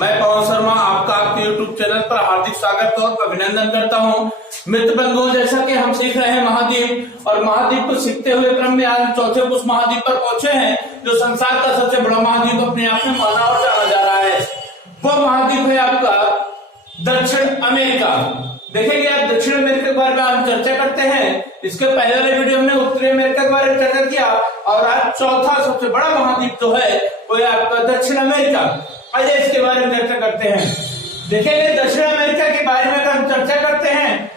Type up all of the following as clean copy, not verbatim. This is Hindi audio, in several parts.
मैं पवन शर्मा आपका आपके YouTube चैनल पर हार्दिक स्वागत और अभिनंदन करता हूं। मित्र बंधुओं, जैसा कि हम सीख रहे हैं महाद्वीप और महाद्वीप को सीखते हुए क्रम में आज चौथे उस महाद्वीप पर पहुंचे हैं जो संसार का सबसे बड़ा महाद्वीप अपने आप में माना और जाना जा रहा है। वो महाद्वीप है आपका दक्षिण अमेरिका। देखेंगे आप दक्षिण अमेरिका के बारे में आज चर्चा करते हैं। इसके पहले वाले वीडियो में उत्तरी अमेरिका के बारे में चर्चा किया और आज चौथा सबसे बड़ा महाद्वीप जो है वो है आपका दक्षिण अमेरिका। आइए इसके बारे में चर्चा करते हैं। देखेंगे दक्षिण अमेरिका के बारे में अगर हम चर्चा करते हैं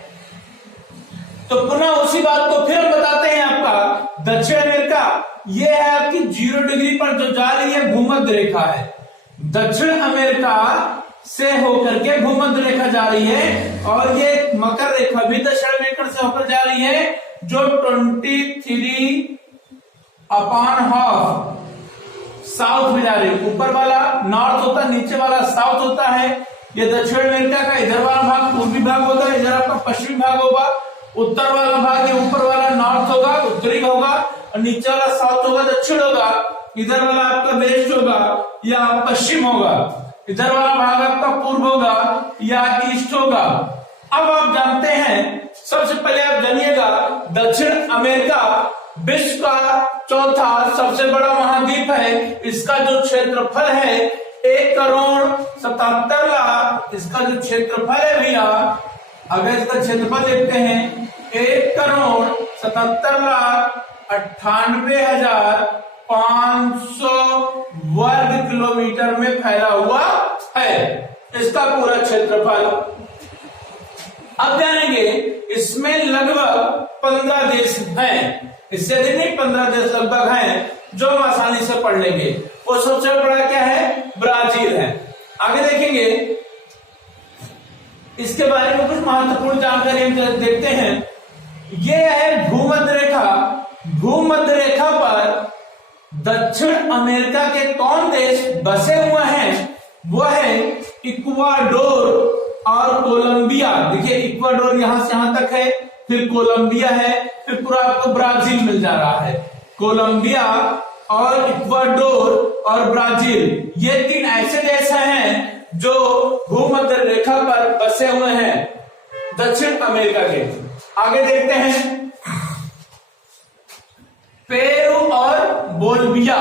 तो पुनः उसी बात को फिर हम बताते हैं। आपका दक्षिण अमेरिका ये है आपकी 0 डिग्री पर जो जा रही है भूमध्य रेखा है। दक्षिण अमेरिका से होकर के भूमध्य रेखा जा रही है और ये मकर रेखा भी दक्षिण अमेरिका से होकर जा रही है जो 23½ साउथ में जा रही है। ऊपर वाला नॉर्थ होता है, नीचे वाला साउथ होता है। ये दक्षिण अमेरिका का इधर वाला भाग पूर्वी भाग होगा, इधर आपका पश्चिमी भाग होगा। उत्तर वाला भाग ये ऊपर वाला नॉर्थ होगा, उत्तरी होगा और नीचे वाला साउथ होगा, दक्षिण होगा। इधर वाला आपका वेस्ट होगा या पश्चिम होगा, इधर वाला भाग आपका पूर्व होगा या ईस्ट होगा। अब आप जानते हैं, सबसे पहले आप जानिएगा दक्षिण अमेरिका विश्व का चौथा सबसे बड़ा महाद्वीप है। इसका जो क्षेत्रफल है 1,77,00,000। इसका जो क्षेत्रफल है भैया, अगर इसका क्षेत्रफल देखते हैं 1,97,98,500 वर्ग किलोमीटर में फैला हुआ है इसका पूरा क्षेत्रफल। अब जानेंगे इसमें लगभग 15 देश हैं, इससे अधिक नहीं 15 देश लगभग हैं जो हम आसानी से पढ़ लेंगे। वो सबसे बड़ा क्या है? ब्राजील है। आगे देखेंगे इसके बारे में कुछ महत्वपूर्ण जानकारी हम देखते हैं। ये है भूमध्य रेखा। भूमध्य रेखा पर दक्षिण अमेरिका के कौन देश बसे हुए हैं? वो है इक्वाडोर और कोलंबिया। देखिए इक्वाडोर यहां से यहां तक है, फिर कोलंबिया है, फिर पूरा आपको ब्राजील मिल जा रहा है। कोलंबिया और इक्वाडोर और ब्राजील ये 3 ऐसे देश हैं जो भूमध्य रेखा पर बसे हुए हैं दक्षिण अमेरिका के। आगे देखते हैं पेरू और बोल्विया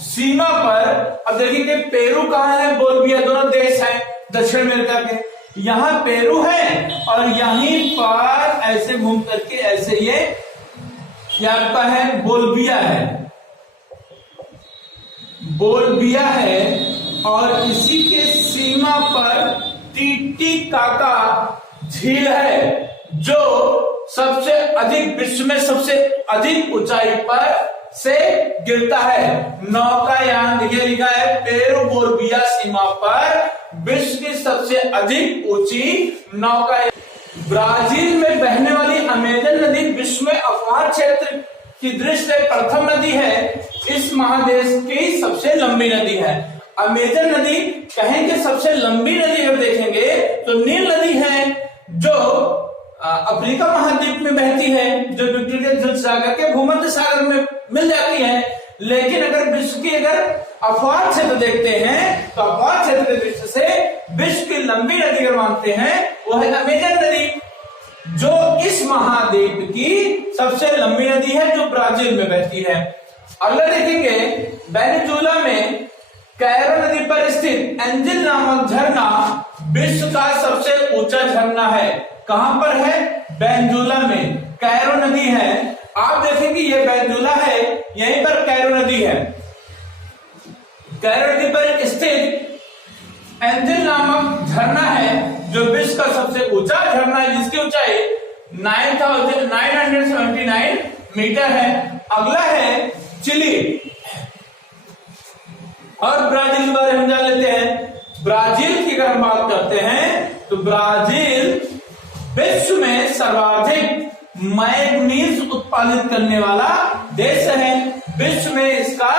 सीमा पर। अब देखिए पेरू कहां है, बोल्विया दोनों देश हैं दक्षिण अमेरिका के। यहां पेरू है और यहीं पर ऐसे घूम करके ऐसे ये आपका है बोल्विया है। बोल्विया है और इसी के सीमा पर टीटीकाका झील है जो सबसे अधिक विश्व में सबसे अधिक ऊंचाई पर से गिरता है। नौकायान देखिए लिखा है पेरू बोल्विया सीमा पर विश्व की सबसे अधिक ऊंची नौकायान। ब्राजील में बहने वाली अमेजन नदी विश्व में अफवाह क्षेत्र की दृष्टि से प्रथम नदी है। इस महादेश की सबसे लंबी नदी है। अमेजन नदी कहेंगे सबसे लंबी नदी अगर देखेंगे तो नील नदी है जो अफ्रीका महाद्वीप में बहती है, जो विक्टोरिया जल सागर के भूमध्य सागर में मिल जाती है। लेकिन अगर विश्व की अगर अफवाह क्षेत्र देखते हैं तो अफवाह क्षेत्र के दृष्टि से विश्व की लंबी नदी अगर मानते हैं वो है अमेजन नदी जो इस महाद्वीप की सबसे लंबी नदी है जो ब्राजील में बहती है। अगला देखेंगे वेनेजुएला में कैरो नदी पर स्थित एंजिल नामक झरना विश्व का सबसे ऊंचा झरना है। कहां पर है? वेनेजुएला में कैरो नदी है। आप देखेंगे ये वेनेजुएला है, यहीं पर कैरो नदी है। कैरो नदी पर स्थित एंजिल नामक झरना है जो विश्व का सबसे ऊंचा झरना है जिसकी ऊंचाई 9,979 मीटर है। अगला है चिली और ब्राजील के बारे में जान लेते हैं। ब्राजील की अगर हम बात करते हैं तो ब्राजील विश्व में सर्वाधिक मैग्नीज उत्पादित करने वाला देश है। विश्व में इसका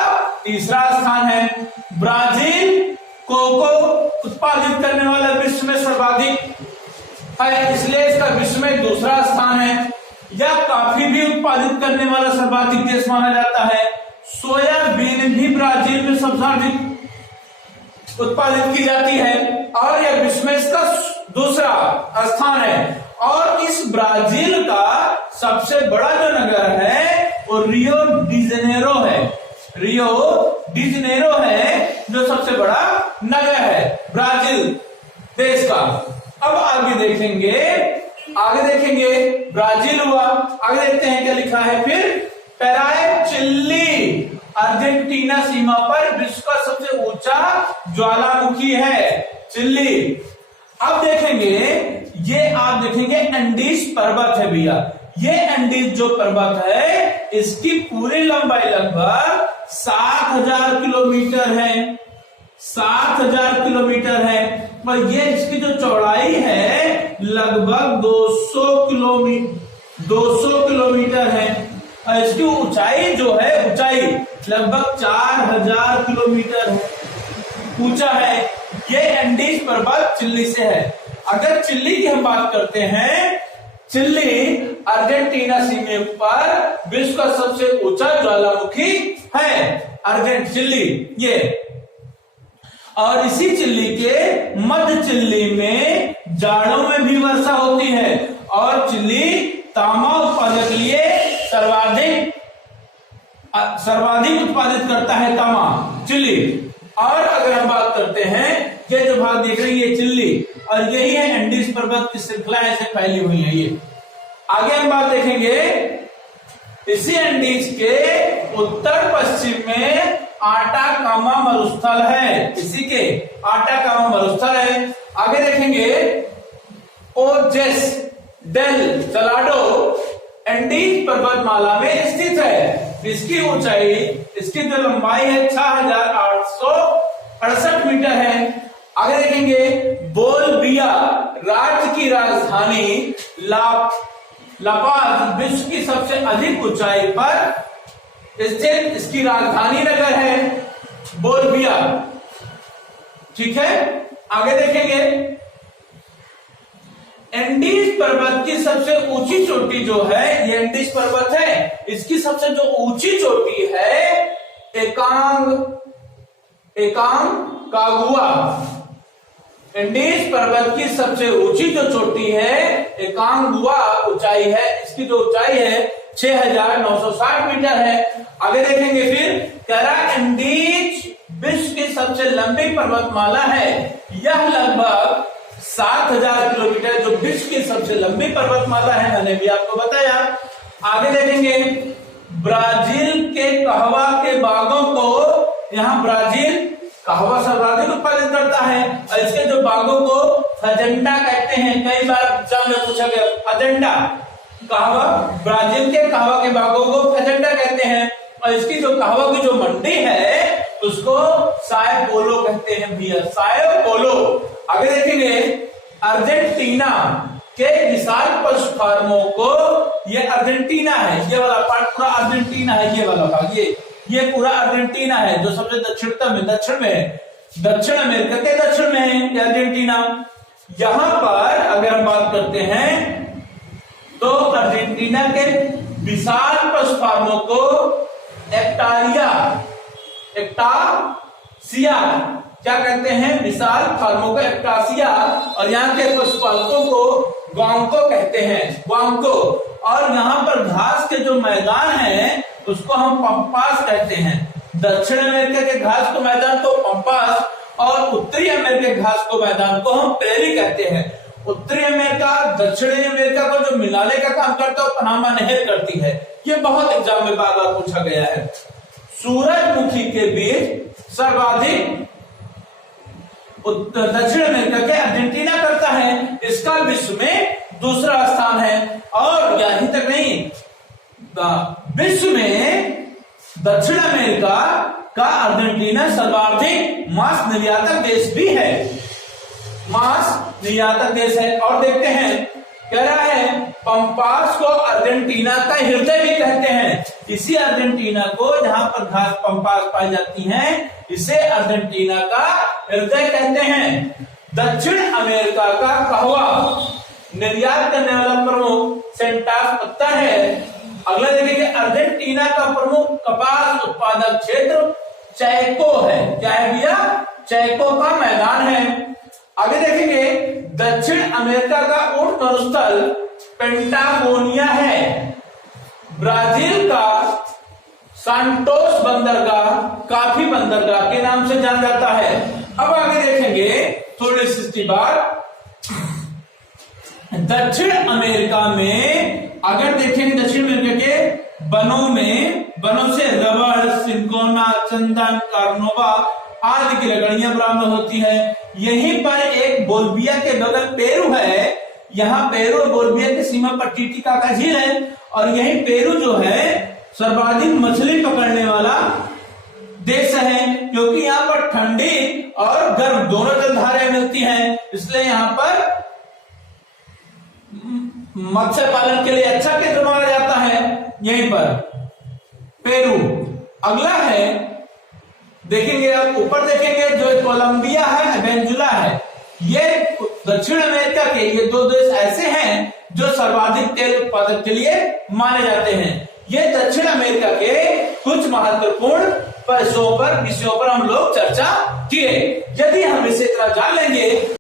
3रा स्थान है। ब्राजील कोको उत्पादित करने वाला विश्व में सर्वाधिक है, इसलिए इसका विश्व में 2रा स्थान है। यह कॉफी भी उत्पादित करने वाला सर्वाधिक देश माना जाता है। सोयाबीन भी ब्राजील में सबसे अधिक उत्पादित की जाती है और यह विश्व में इसका दूसरा स्थान है। और इस ब्राजील का सबसे बड़ा जो नगर है वो रियो डी जेनेरो है। रियो डी जेनेरो है जो सबसे बड़ा नगर है ब्राजील देश का। अब आगे देखेंगे ब्राजील हुआ, आगे देखते हैं क्या लिखा है फिर। पेराय चिल्ली अर्जेंटीना सीमा पर विश्व का सबसे ऊंचा ज्वालामुखी है चिल्ली। अब देखेंगे ये आप देखेंगे एंडीज पर्वत है भैया। ये एंडीज जो पर्वत है इसकी पूरी लंबाई लगभग 7000 किलोमीटर है। 7000 किलोमीटर है और ये इसकी जो चौड़ाई है लगभग 200 किलोमीटर है और इसकी ऊंचाई जो है ऊंचाई लगभग 4000 किलोमीटर है ऊंचा है। ये एंडीज पर्वत चिल्ली से है। अगर चिल्ली की हम बात करते हैं, चिल्ली अर्जेंटीना सीमा पर विश्व का सबसे ऊंचा ज्वालामुखी है चिल्ली ये। और इसी चिल्ली के मध्य चिल्ली में जाड़ों में भी वर्षा होती है और चिल्ली तांबा उत्पादन के लिए सर्वाधिक उत्पादित करता है तांबा चिल्ली। और अगर हम बात करते हैं ये जो भाग देख रहे हैं ये चिल्ली और यही है एंडीज पर्वत की श्रृंखला ऐसे फैली हुई है ये। आगे हम बात देखेंगे इसी एंडीज के उत्तर पश्चिम में आटाकामा मरुस्थल है। इसी के आटाकामा मरुस्थल है। आगे देखेंगे ओजेस डेल सलाडो एंडीज पर्वतमाला में स्थित है। इसकी ऊंचाई इसकी जो लंबाई है 6868 मीटर है। आगे देखेंगे बोलविया राज्य की राजधानी लापाज विश्व की सबसे अधिक ऊंचाई पर स्थित इसकी राजधानी नगर है बोलविया। ठीक है, आगे देखेंगे एंडीज पर्वत की सबसे ऊंची चोटी जो है ये एंडीज पर्वत है। इसकी सबसे जो ऊंची चोटी है एकांकागुआ। एंडीज पर्वत की सबसे ऊंची जो चोटी है एकांकागुआ ऊंचाई है। इसकी जो ऊंचाई है 6960 मीटर है। आगे देखेंगे फिर कैरा एंडीज विश्व की सबसे लंबी पर्वतमाला है। यह लगभग 7000 किलोमीटर जो विश्व की सबसे लंबी पर्वतमाला है मैंने भी आपको बताया। आगे देखेंगे ब्राजील के कहवा के बागों को, यहाँ ब्राजील कहवा सर्वाधिक उत्पादित करता है और इसके जो बागों को फजेंडा कहते हैं। कई बार एग्जाम में पूछा गया फजेंडा कहवा, ब्राजील के कहवा के बागों को फजेंडा कहते हैं और इसकी जो कहवा की जो मंडी है उसको सायो पोलो कहते हैं भैया, सायो पोलो। आगे देखेंगे अर्जेंटीना के विशाल पशु फार्मों को, ये अर्जेंटीना है, ये वाला पार्ट पूरा अर्जेंटीना है, ये वाला भाग ये पूरा अर्जेंटीना है जो सबसे दक्षिण में दक्षिण अमेरिका के दक्षिण में है ये अर्जेंटीना। यहां पर अगर हम बात करते हैं तो अर्जेंटीना के विशाल पशु फार्मों को एक्टासिया क्या कहते हैं, विशाल फार्मों को एक्टासिया, और यहाँ के पशुपालकों को ग्वांको कहते हैं, ग्वांको। और यहाँ पर घास के जो मैदान है उसको हम पंपास कहते हैं। दक्षिण अमेरिका के घास को मैदान को पंपास और उत्तरी अमेरिका के घास को मैदान को हम प्रेरी कहते हैं। उत्तरी अमेरिका दक्षिणी अमेरिका को जो मिलाने का काम करता है पनामा नहर करती है। ये बहुत एग्जाम में बार बार पूछा गया है। सूरजमुखी के बीच सर्वाधिक दक्षिण अमेरिका के अर्जेंटीना करता है, इसका विश्व में दूसरा स्थान है। और यहीं तक नहीं, विश्व में दक्षिण अमेरिका का अर्जेंटीना सर्वाधिक मांस निर्यातक देश भी है, मांस निर्यातक देश है। और देखते हैं कह रहा है पंपास को अर्जेंटीना का हृदय भी कहते हैं। इसी अर्जेंटीना को जहां पर घास पंपास पाई जाती हैं इसे अर्जेंटीना का हृदय कहते हैं। दक्षिण अमेरिका का कहवा निर्यात करने वाला प्रमुख सेंटास पत्ता है। अगला देखेंगे अर्जेंटीना का प्रमुख कपास उत्पादक क्षेत्र चैको है। क्या है भैया? चैको का मैदान है। आगे देखेंगे दक्षिण अमेरिका का ऊंट मरुस्थल पेंटागोनिया है। ब्राजील का सांटोस बंदरगाह काफी बंदरगाह के नाम से जाना जाता है। अब आगे देखेंगे थोड़ी सी बात दक्षिण अमेरिका में। अगर देखेंगे दक्षिण अमेरिका के वनों से रबड़, सिंकोना, चंदन, कार्नोबा आदि की लकड़ियां बरामद होती है। यहीं पर एक बोलिविया के बगल पेरू है। यहाँ पेरू और बोलिविया की सीमा पर टीटीकाका झील है और यही पेरू जो है सर्वाधिक मछली पकड़ने वाला देश है, क्योंकि यहाँ पर ठंडी और गर्म दोनों जलधाराएं मिलती हैं, इसलिए यहाँ पर मत्स्य पालन के लिए अच्छा केंद्र माना जाता है यहीं पर पेरू। अगला है देखेंगे, आप ऊपर देखेंगे जो कोलंबिया है, वेनेजुला है। ये दक्षिण अमेरिका के ये दो देश ऐसे हैं जो सर्वाधिक तेल उत्पादक के लिए माने जाते हैं। ये दक्षिण अमेरिका के कुछ महत्वपूर्ण विषयों पर हम लोग चर्चा किए। यदि हम इसे इतना जान लेंगे